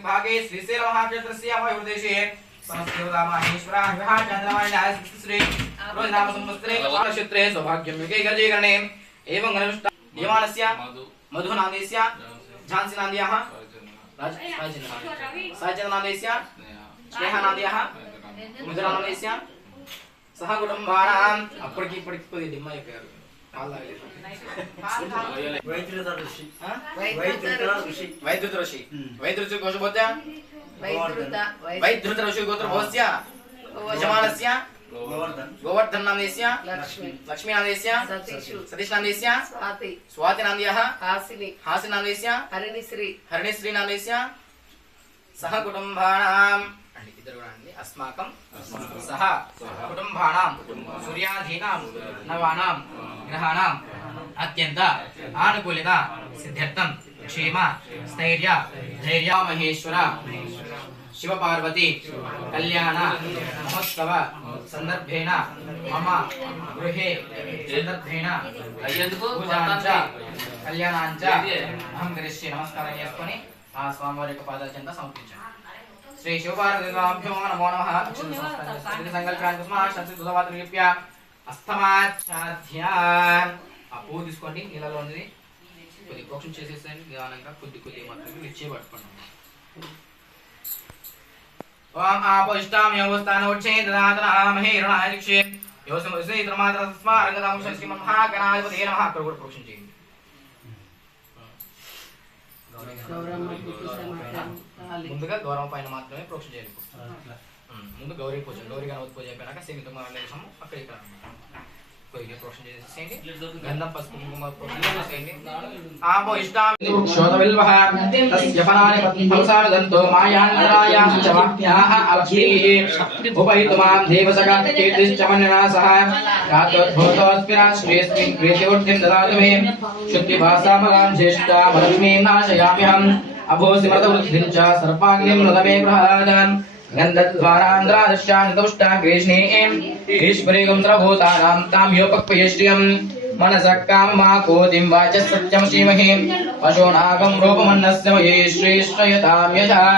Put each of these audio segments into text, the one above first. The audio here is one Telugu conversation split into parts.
भागे श्रीशैल महाक्षेत्रस्य मयूरदेशे समस्तदेवता महेश्वराः विवाह चन्द्रमाय श्री रोजनाम संवत्सरे नक्षत्रे सौभाग्यं युगे गर्जीकरणे एवं अनुष्ठान यमानस्य मधुनादेस्य झांसीनाद्याः साचन्द्रनादेस्य स्नेहनाद्याः मुद्रानादेस्य सह कुटुंबानाम् अप्पड़की पड़की दिम्मा यार वैद्युत ऋषि कोश बोलते वैद्युत ऋषि गोत्र भवस्य यजमानस्य गोवर्धन नामदेस्य लक्ष्मी नामदेस्य सतीश नामदेस्य स्वाति नामदेयः हासिनी नामदेस्य हरिणीश्री नामदेस्य सह कुटुंबानाम् अस्माकं सह कुटुंबानां सूर्याधीनां नवानां ग्रहाणाम् अत्यंत आनुकूलता सिद्ध्यर्थं क्षेम स्थैर्य धैर्य महेश्वर शिव पार्वती कल्याण महोत्सव संदर्भेण मम गृहे संदर्भेण पूजांच कल्याणांच अहं करिष्ये नमस्कारं చేసుకొని ఆ స్వామివారి యొక్క పాదాల చెంత సమర్పించాను श्री शिवपार्वतीभ्यो नमो नमः संकल्प्य अस्तमाचाध्यान ఆ పువ్వు తీసుకోండి నీళ్ళలో ఉన్నది కొద్ది ప్రోక్షణ చేసేసేయండి నిదానంగా కొద్ది మాత్రమే నిచ్చే పట్టుకోండి ఓం ఆపష్టం యోస్తానోచ్చేదనాతన మహేరణాయక్షే యోసమసే ఇత్రమాత్ర స్మారంగదాం శ్రీ మహాగణాధిపతే నమః అక్కడ కూడా ప్రోక్షణ చేయండి ముందుగా గౌరవం పైన మాత్రమే ప్రోక్షణ చేయాలి ముందు గౌరీ పూజ గౌరీ గణపతి పూజ అయిపోయినాక సింగితం అక్కడ ఇక్కడ कोई प्रोशन చేసేయండి గంధం పసుపు కుంకుమ ప్రోషన్ చేసేయండి ఆపో ఇష్టాం శోధవిల్వః తస్యఫనాని పద్మఫలసారదంతో మాయాంతరాయాం చ వాక్యాః అలక్ష్మీ ఉపైతుమాం దేవసగా కీర్తిశ్చమన్యనాసః కాతోద్భూతోస్పిరా శ్రీస్మిన్ ప్రీతివృద్ధిం దదాతు మే శుద్ధి భాసామలాం జ్యేష్ఠా మలక్ష్మీం నాశయామ్యహం అభోసిమృతవృద్ధిం చ సర్వాగ్నిం మృదమే ప్రహాదం गन्धद्वारान्द्रादश्चान्तुष्टा कृष्णें ईश्वरीगं सर्वभूतानां तां योपक्वयश्रियं मनसः काममाकोतिं वाचः सत्यं श्रीमहि पशूनागं रूपमन्नस्य मये श्रेष्ठयतां यशः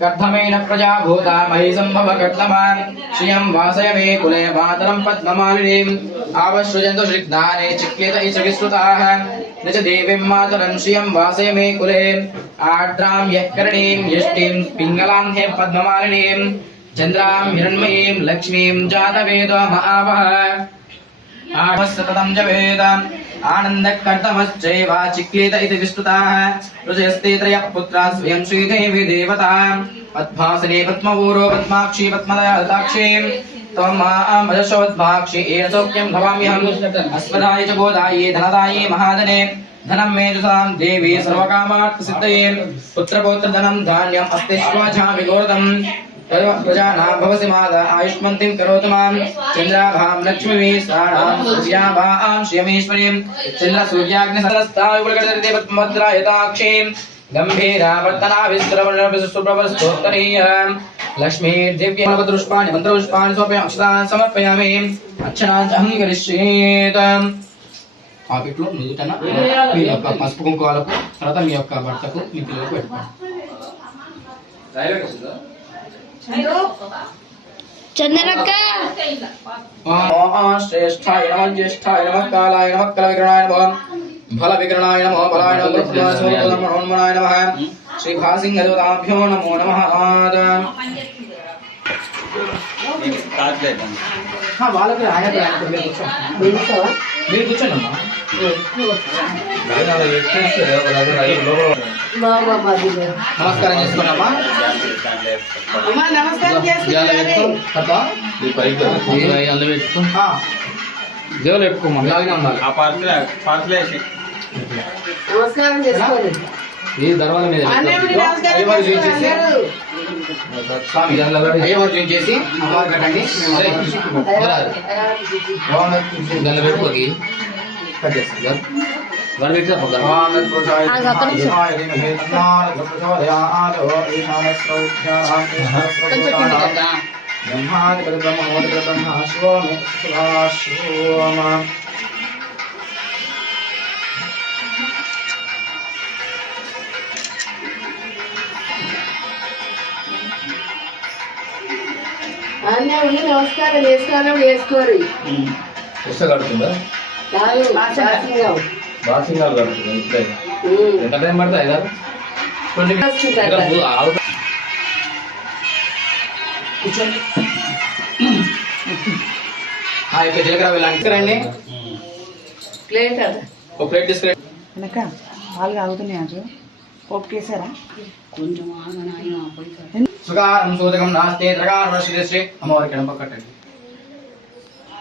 कर्धमेन प्रजा भूता मयि सम्भव कर्तमान् श्रियं वासय मे कुले मातरं पद्ममालिनीम् आवश्रुजन्तु श्रिग्धाने चिक्लेत इच विस्तृताः न च देवीं मातरं श्रियं वासय मे कुले आर्द्रां यः करणीं यष्टिं पिङ्गलां हे पद्ममालिनीं चन्द्रां हिरण्मयीं लक्ष्मीं जातवेदमावः आभस्सततं जवेद आनन्दकर्तमश्चैव चिक्लेत इति विस्तुताः ऋषयस्ते त्रयः पुत्राः स्वयं श्रीदेवी देवता पद्मासने पद्मपूरो पद्माक्षी पद्मदयाताक्षी त्वं मामजशोद्भाक्षी येन सौख्यं भवाम्यहम् अस्मदाय च बोधाये धनदाये महाधने धनं मे जुषां देवी सर्वकामार्थसिद्धये पुत्रपौत्रधनं धान्यम् अस्ति श्वाझामि गोर्धम् प्रजानां भवसि माता आयुष्मन्तीं करोतु मां चन्द्राभां लक्ष्मीं साणां सूर्याभां श्रियमीश्वरीं चन्द्रसूर्याग्निसहस्रायुगुलगणिते पद्मद्रायताक्षीं गम्भीरावर्तनाभिस्त्रवस्तोत्तरीयं लक्ष्मी दिव्यपुष्पाणि मन्त्रपुष्पाणि समर्पयामि अक्षतान् समर्पयामि अर्चनान् अहं करिष्येत् आप इట్లో నుదుటన మీ యొక్క పసుపు కుంకుమాలకు తర్వాత మీ యొక్క భర్తకు మీ పిల్లలకు పెట్టుకోండి డైరెక్ట్ వస్తుందా चंद्रक्का ओम श्रेष्ठाय नमः ज्येष्ठाय नमः कालाय नमः कलविग्रहाय नमः फलविग्रहाय नमः फलाय नमः ब्रह्मणाय नमः श्री भासिंहदेवताभ्यो नमो नमः हाँ వాళ్ళకి ఆయన మీరు కూర్చోండమ్మా నమస్కారం చేసుకోండమ్మా నమస్కారం దేవులు పెట్టుకోమా ఇలాగే ఉండాలి నమస్కారం చేసుకోండి ఈ దర్వాజ మీద అయ్యవారు జూన్ చేసి అమ్మవారు కట్టండి గల్ల పెట్టుకోకి కట్ చేస్తాం घर बैठ जा भगवान पुरुषाय पुरुषाय देवहे तन्नाद प्रचोदयात् ईशानस्रौभ्यां ब्रह्मादि ब्रह्मोदि ब्रह्मा शिवो मे शिवाशिवोम అన్నీ ఉండి నమస్కారం చేసుకోరు ఇష్ట కడుతుందా కాదు బాసింగాలు కడుతుందా ఇప్పుడే ఎంత టైం పడుతుంది ఐదారు కూర్చోండి. ఇక్కడ జీలకర్ర వెళ్ళండి రండి. ప్లేట్ అదా ఒక ప్లేట్ తీసుకురండి. వెనక పాలు తాగుతున్నాయి అజు పోపుకేసారా కొంచెం సుకారం సూతకం నాస్తే రకారం శ్రీ అమ్మవారికి ఎడమ కట్టండి.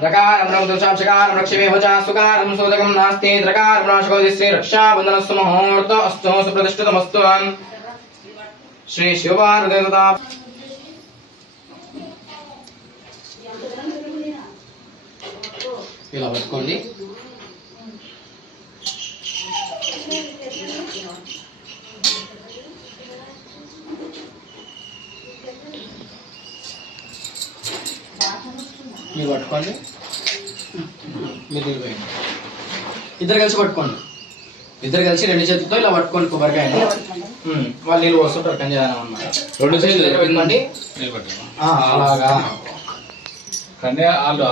రకారం రక్షకారం రక్షమే వచ సుకారం సూతకం నాస్తే రకారం నాశకోదిస్తే రక్షాబంధనస్సు ముహూర్త అస్తు సుప్రతిష్ఠితమస్తు. శ్రీ శివపార్వదేవత ఇలా పట్టుకోండి. మీరు పట్టుకోండి. మీరు దిగిపోయింది. ఇద్దరు కలిసి పట్టుకోండి. ఇద్దరు కలిసి రెండు చేతులతో ఇలా పట్టుకోండి. కొబ్బరికాయ వాళ్ళు నీళ్ళు పోస్తుంటారు కంజానం అన్నమాట. రెండు చేతులు ఇవ్వండి. అలాగా కన్యా వాళ్ళు